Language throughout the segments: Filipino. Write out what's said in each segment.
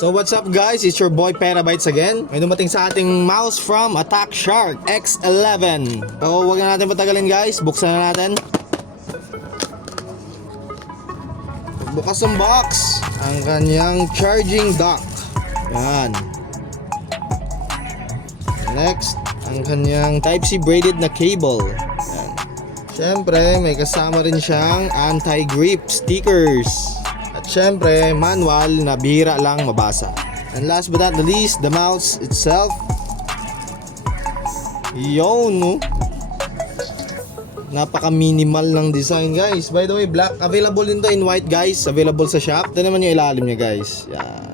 So what's up guys, it's your boy Perabytes again. May dumating sa ating mouse from Attack Shark X11. So wag na natin patagalin guys, buksan na natin. Bukas ang box, ang kanyang charging dock. Yan. Next, ang kanyang Type-C braided na cable. Yan. Siyempre, may kasama rin siyang anti-grip stickers. At syempre, manual na bihira lang mabasa. And last but not the least, the mouse itself. Yun, no? Napaka-minimal ng design, guys. By the way, black. Available din to in white, guys. Available sa shop. Ito naman yung ilalim niya, guys. Yan.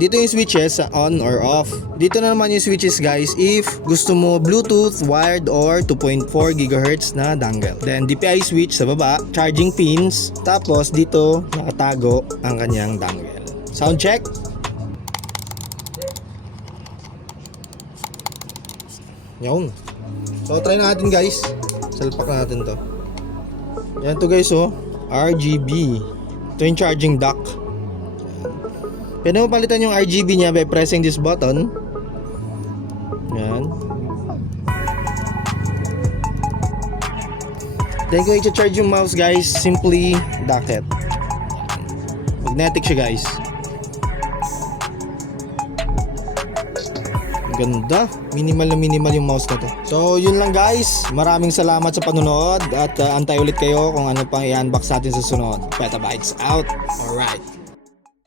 Dito yung switches, on or off. Dito na naman yung switches guys if gusto mo Bluetooth, wired or 2.4 GHz na dongle. Then DPI switch sa baba, charging pins, tapos dito nakatago ang kanyang dongle. Sound check. Yun. So try natin guys. Salpak natin to. Yan to guys oh. RGB. Ito yung charging dock. Pwede mo palitan yung RGB niya by pressing this button. Yan. Then kung i-charge yung mouse guys, simply dock it. Magnetic siya guys. Ganda. Minimal na minimal yung mouse na to. So yun lang guys. Maraming salamat sa panonood. At antay ulit kayo kung ano pang i-unbox natin sa sunod. Petabytes out. Alright.